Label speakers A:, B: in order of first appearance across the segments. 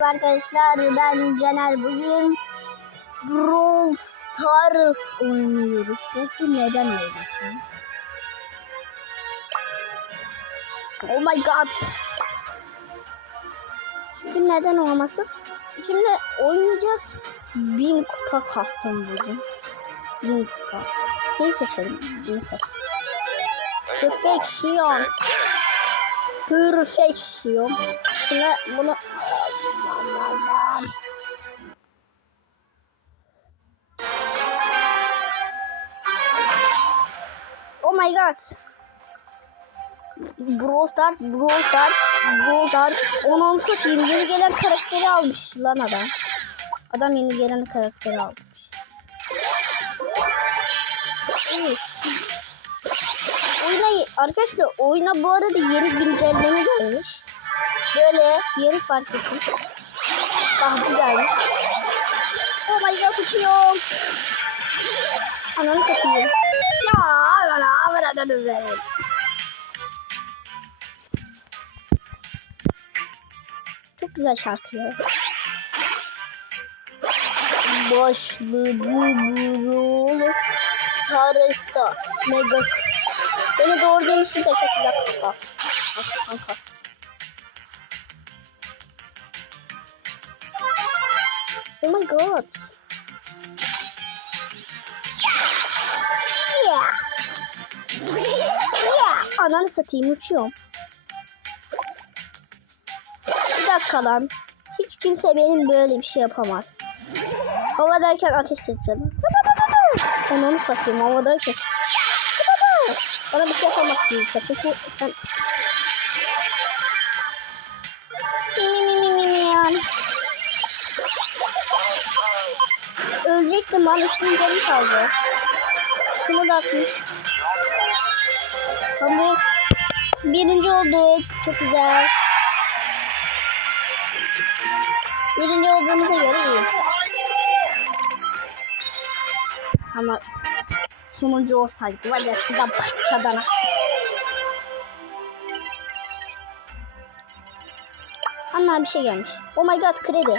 A: Arkadaşlar ben Caner bugün Brawl Stars oynuyoruz. Çünkü neden olmasın? Oh my god. Çünkü neden olmasın? Şimdi oynayacağız. Bin kupa kastım bugün. Bin kupa. Neyi seçelim? Bunu seç. Perfection. Perfection. Şimdi bunu Oh my god. Brawl Stars, Brawl Stars, Brawl Stars. Onun satayım. Yeni gelen karakteri almış lan adam. Adam yeni gelen karakteri almış. Evet. Oyuna, arkadaşlar oyuna bu arada yeni güncelleme gelmiş. Böyle yeni fark ettim. Ah bu gelmiş. Oh my god uçuyorum. Ananı satayım. Ya bana bana da verin. Çok güzel şarkı ya. Başlı bu sarısa mega. Beni doğru demişsin teşekkürler kanka. Kanka, Oh my god. Yeah. Yeah. Ananı satayım uçuyorum. Bir dakika lan. Hiç kimse benim böyle bir şey yapamaz. Havadayken ateş edeceğim. Ananı satayım havadayken. Bana bir şey yapamazsın. Çünkü sen... Ölecektim lan üstüm canım kaldı. Şunu da atmış. Tamam. Birinci olduk. Çok güzel. Birinci olduğumuza göre iyi. Ama sonuncu olsaydı var ya şuradan parçadan. Anne bir şey gelmiş. Oh my god kredi.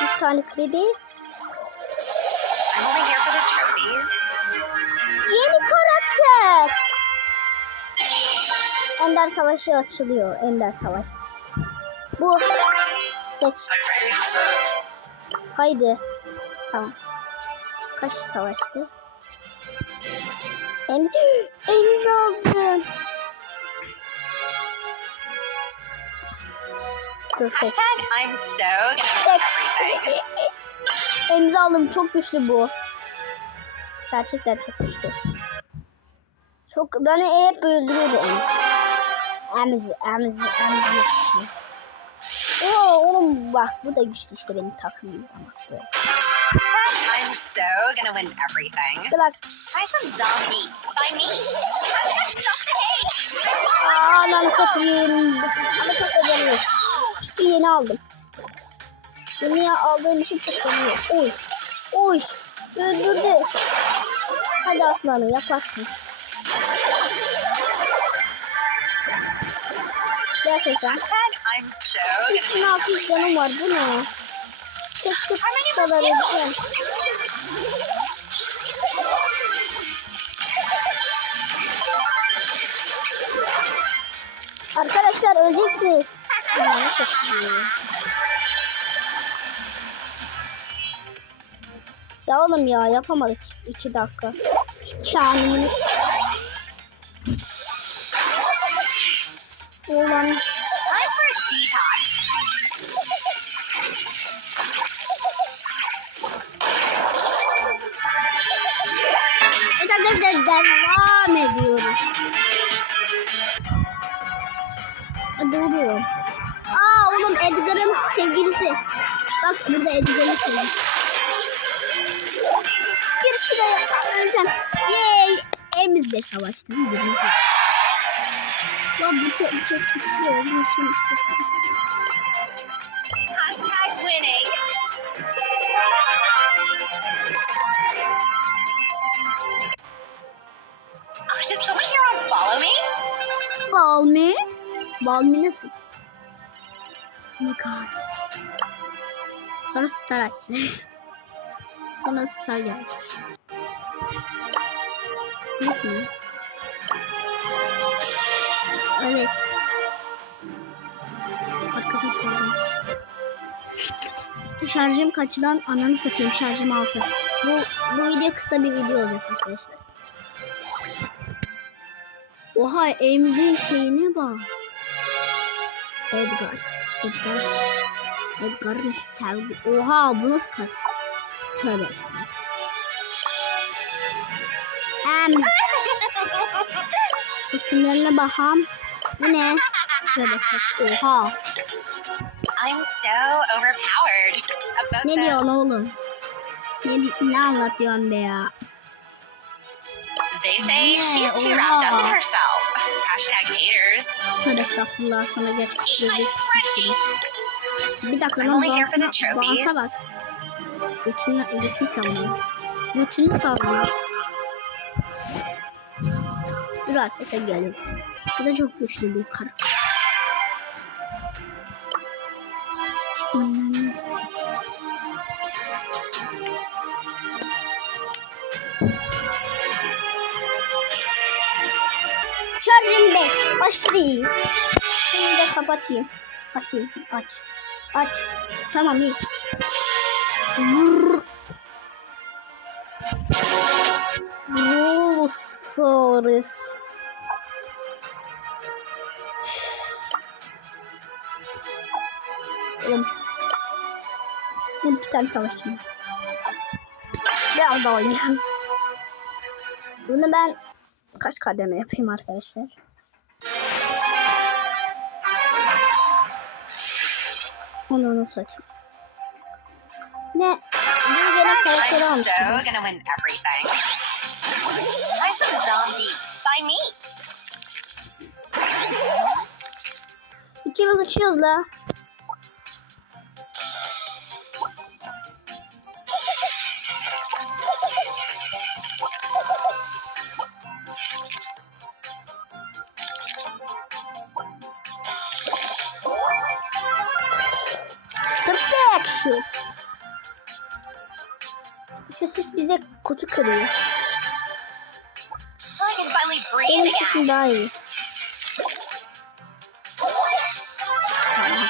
A: Bir tane kredi. Ender Savaşı açılıyor. Ender Savaş. Bu. Seç. Haydi. Tamam. Kaç savaştı? Em Emzi aldım.
B: So gonna
A: Seç. Emzi aldım. Çok güçlü bu. Gerçekten çok güçlü. Çok beni hep öldürüyordu Emzi. Emzi, Emzi, Emzi. Oo oğlum bak bu da güçlü işte benim takımım. Bak böyle.
B: I'm so gonna win everything.
A: Bak.
B: Try some zombie by me.
A: Aa lan satayım. Ama çok. Çünkü yeni aldım. Yeni aldığım için çok ödemiyor. Oy. Oy. Öldürdü. Hadi aslanım yaparsın. Gerçekten.
B: Hashtag I'm so gonna win
A: 3600 canım var bu ne? Tek tek kadar edeceğim. Arkadaşlar öleceksiniz. Ya oğlum ya yapamadık 2 dakika. Şanımını. Evet arkadaşlar devam ediyoruz. Oğlum. Aa oğlum Edgar'ın sevgilisi. Bak burada Edgar'ın sevgilisi. Gir şuraya. Öleceğim. Yay. Emizle savaştım. Birinci. Lan bu çok çok olduğu için istedim.
B: Hashtag winning. Oh, did someone here want follow me?
A: Bal mı? Bal mı nasıl? Oh my god. Sonra star açacağız. Sonra star gelecek. Yok mu? Evet. Arkadaşlar. Şarjım kaçtan ananı satayım şarjım altı. Bu, bu video kısa bir video olacak arkadaşlar. Oha emzi şeyine bak. Edgar. Edgar. Edgar'ın sevdi. Oha bu nasıl kar? Tövbe estağfurullah. Em. Kostümlerine bakam. Bu ne? Estağfurullah. Oha.
B: I'm so overpowered.
A: Ne diyorsun oğlum? Ne, ne anlatıyorsun be ya?
B: They say
A: Yeah,
B: she's too wrapped up in herself. Hashtag haters.
A: Tövbe estağfurullah sana gerçekten
B: my
A: bir dakika lan bağırsana, bağırsa bak. Götünü, götünü sallıyor. Götünü sallıyor. Dur arkadaşlar geliyor. Bu da çok güçlü bir kar. Şarjım 5. Aşırı iyi. Şimdi de kapatayım. Açayım. Aç. Aç. Tamam iyi. Vur. Volsaurus. Oğlum. 12 tane savaşçım. var. Biraz daha oynayalım. Bunu ben kaç kademe yapayım arkadaşlar? Onu onu satayım. Ne? Bir gene karakteri almıştım.
B: so gonna win everything.
A: Kutu kırıyor.
B: So I can finally breathe
A: Benim
B: again.
A: sesim daha iyi. Tamam.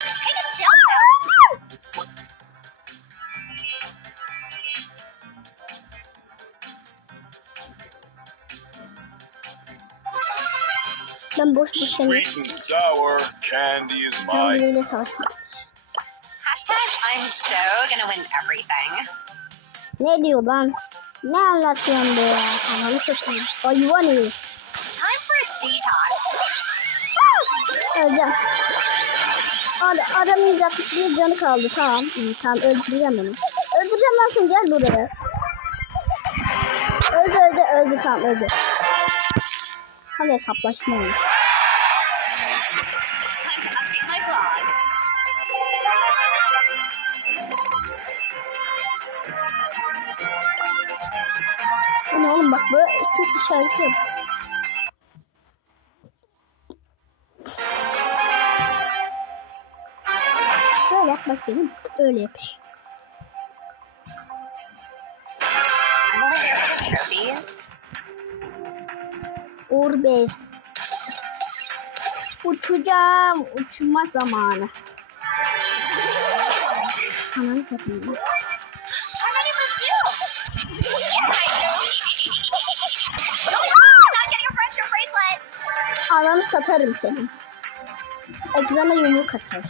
B: Take a chill pill.
A: Ben boş boş yemek
C: Sweet and sour candy is
A: Sen
B: so gonna win everything.
A: Ne diyor lan? Ne anlatıyorsun be ya? Ananı satayım. Hayvan herif.
B: Time for a detox.
A: Öleceğim. Ad adamın 161 canı kaldı. Tamam. İyi, tamam öldüreceğim onu. Öldüreceğim lan seni. Gel buraya. Öldü öldü öldü. Tamam öldü. Tam hesaplaşma olmuş. Böyle işareti yok. Böyle yap bak benim. Öyle yap.
B: I'm only here for the trophies.
A: Urbez. Uçacağım. Uçma zamanı. Ananı satayım. Ananı satarım senin. Ekrana yumruk atar.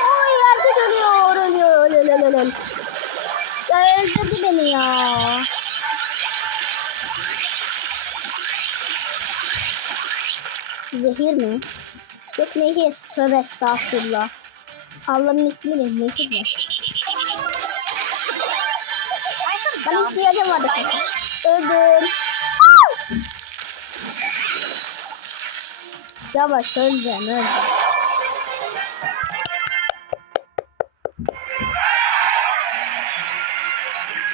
A: Oy herkes ölüyor, ölüyor, ölüyor, ölüyor, ölüyor. Ya öldürdü beni ya. Zehir mi? Yok nehir. Tövbe estağfurullah. Allah'ın ismi ne? Nehir mi? Ben
B: zombie.
A: ihtiyacım vardı. Öldüm. Yavaş öleceğim öleceğim.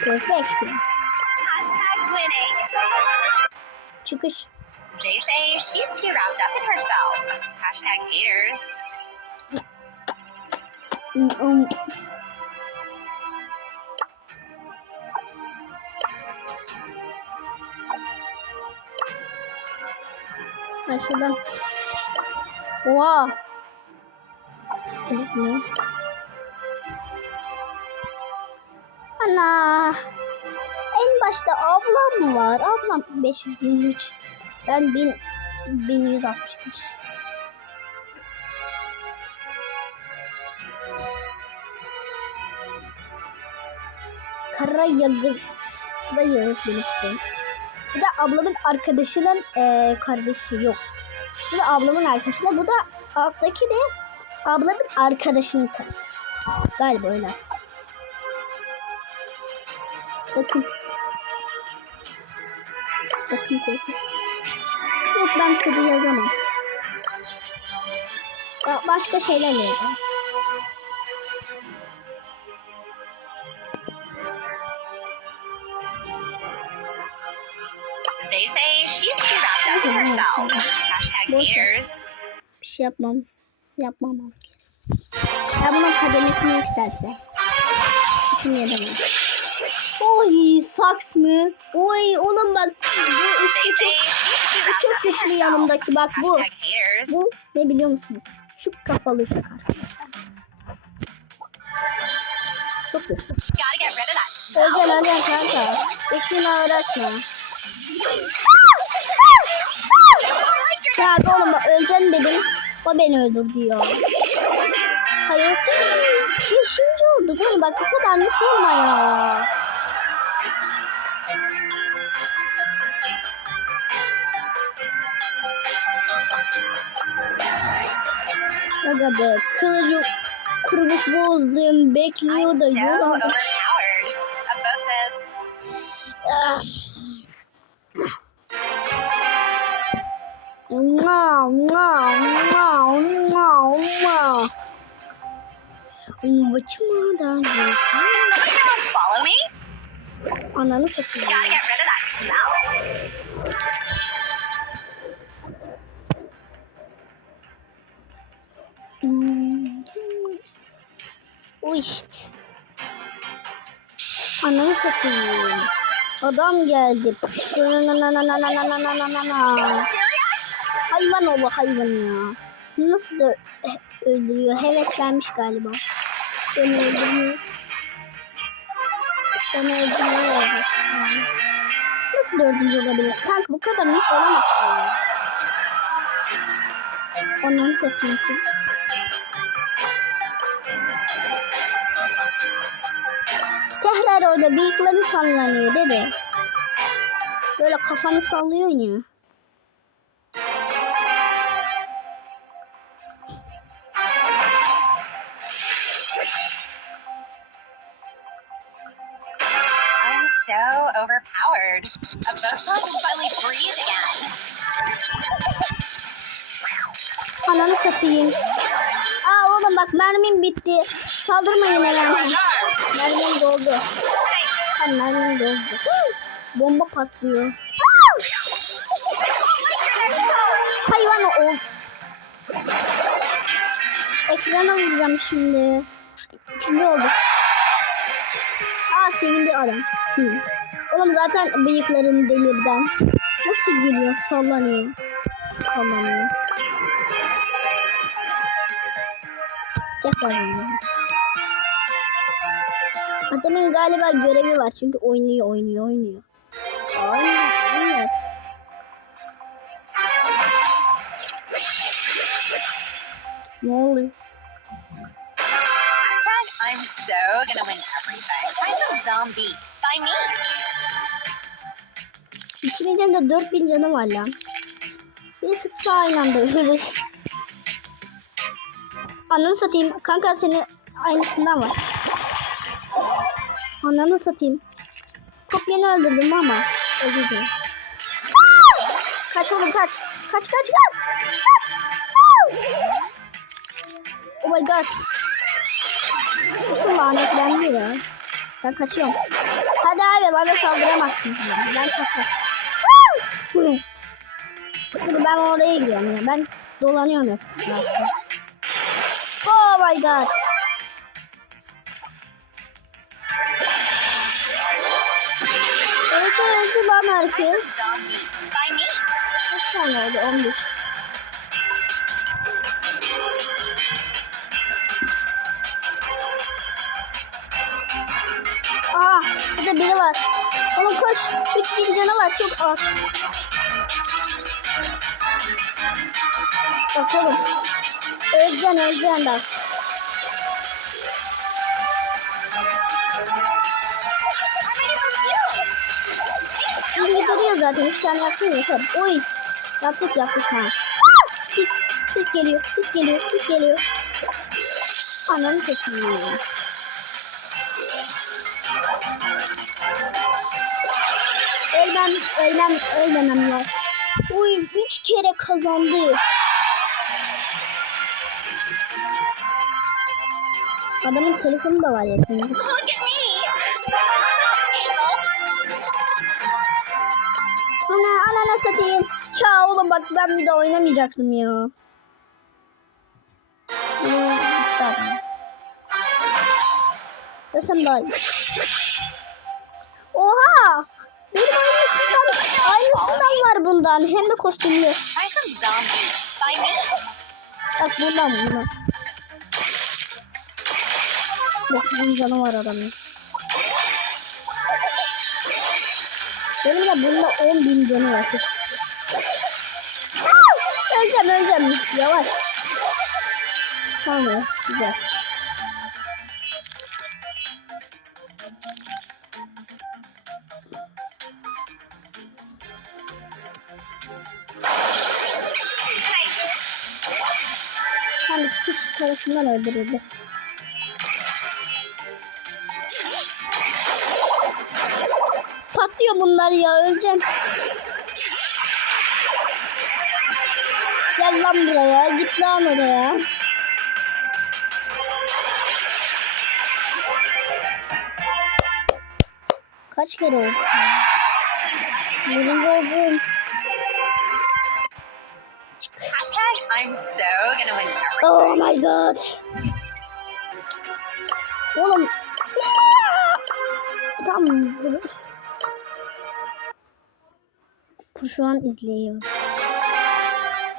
A: Perfection. Çıkış.
B: They say she's too wrapped up in herself. Hashtag haters.
A: Ha şuradan. Oha. Klik mi? Ana. En başta ablam mı var? Ablam 523. Ben 1000 1163. Kara Yıldız da Yağız birlikte. Bu da ablamın arkadaşının eee, kardeşi yok. Bu da ablamın arkadaşı. Bu da alttaki de ablamın arkadaşının kardeşi. Galiba öyle. Bakın. Bakın korkun. Ben kodu yazamam. Ba- Başka şeyler yazarım.
B: They say she's up in herself. Hashtag haters.
A: Bir şey yapmam. Yapmamam. Ben bunun kademesini yükselteceğim. Bakın yapamam. Oy saks mı? Oy oğlum bak bu işte çok, çok güçlü yanımdaki bak bu. Bu ne biliyor musunuz? Şu kafalı arkadaşlar. Çok güçlü. Özel özel kanka. Üstüne uğraşma. Ya oğlum bak öleceksin dedim. O beni öldürdü ya. Hayır. Beşinci olduk bak bu kadar mı olma ya. Aga be kılıcı kurumuş bozdum bekliyor da. Ah. Wow, wow, wow, wow, wow. Başıma da
B: Follow me?
A: Ananı satayım. Uy. Ananı satayım. Adam geldi. Hayvan oğlu hayvan ya. Nasıl da öldürüyor? Heveslenmiş galiba. Beni öldürüyor. Beni öldürüyor. Nasıl dördüncü olabilir? Kanka bu kadar net olamazsın ya. Onları satayım Tekrar orada bıyıkları sallanıyor dede. Böyle kafanı sallıyorsun ya.
B: I'm so overpowered. A Bosa can finally breathe again.
A: Ananı satayım. Aa oğlum bak mermim bitti. Saldırmayın hemen. Mermim doldu. Ha, mermim doldu. Bomba patlıyor. Hayvan o. Ekrana vuracağım şimdi. Ne oldu? Aa sevindi adam. Hı. Oğlum zaten bıyıkların delirden. Nasıl gülüyor? Sallanıyor. Sallanıyor. Yapalım. Adamın galiba görevi var çünkü oynuyor oynuyor oynuyor. Oynuyor oynuyor. Ne oluyor?
B: I'm so gonna win everything. Find some zombie. By me.
A: İkimizin de 4000 canı var lan. Bir sıksa aynı anda ölürüz. Ananı satayım. Kanka senin aynısından var. Ananı satayım. Yeni öldürdüm ama. Öldürdüm. Kaç oğlum kaç. Kaç kaç kaç. Oh my god. Nasıl lanetlendi ya. Ben kaçıyorum. Hadi abi bana saldıramazsın. Ben kaçıyorum. Dur ben oraya gidiyorum ya. Ben dolanıyorum etrafta. Oh my god.
B: Me.
A: Kaç tane oldu? 11. Aa, burada biri var. Oğlum koş. Üç bin canı var. Çok az. Bakalım. Özcan, Özcan bak. Şimdi gidiyor zaten. Üç tane yapsın yeter. Oy. Yaptık yaptık ha. Sis, sis geliyor. Sis geliyor. Sis geliyor. Ananı satayım. Ölmem, ölmem, ölmemem var. Uy, üç kere kazandı. Adamın telefonu da var yakında. Satayım. Ya oğlum bak ben bir de oynamayacaktım ya. Desem daha iyi. Oha! Benim aynısından, aynısından var bundan. Hem de kostümlü. Bak bundan bundan. Dokuzun canı var adamın. Benim de bunda 10 bin canı var. Öleceğim öleceğim. Yavaş. Tamam. Güzel. Hani kuş tarafından öldürüldü. Gel lan buraya. Git lan oraya. Kaç kere oldu? Birinci oldum.
B: I'm so gonna win everything.
A: Oh my god. Oğlum. Bu şu an izliyor.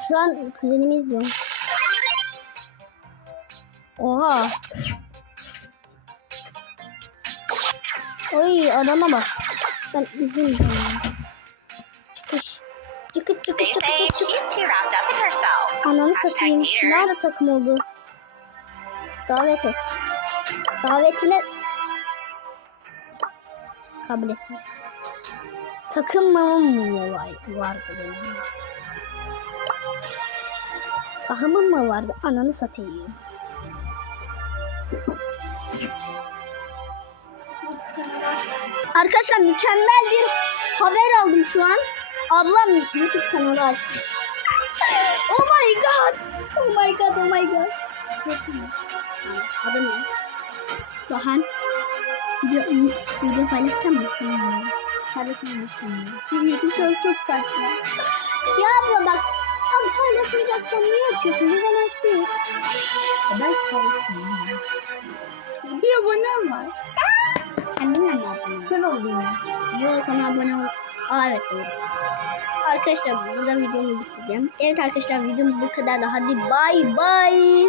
A: Şu an kuzenimi izliyorum. Oha. Oy adama bak. Ben izleyeyim. Çıkış. Çıkış çıkış çıkış çıkış. Ananı satayım. Nerede takım oldu? Davet et. Davetine kabul et. Takılmamam mı var, vardı benim? Takımım mı vardı? Ananı satayım. Arkadaşlar mükemmel bir haber aldım şu an. Ablam YouTube kanalı açmış. oh my god. Oh my god. Oh my god. Adı ne? Bahan. Video, video paylaşacağım mı? Paylaşmayı düşünmüyorum. Çünkü YouTube çok saçma. Ya abla bak. Abi paylaşmayacaksan niye açıyorsun? O zaman sil. Ben paylaşmıyorum.
D: Bir abonem var.
A: Kendimle mi abone
D: Sen oldun ya.
A: Yo sana abone ol. Aa evet doğru. Arkadaşlar burada videomu bitireceğim. Evet arkadaşlar videomuz bu kadar da hadi bay bay.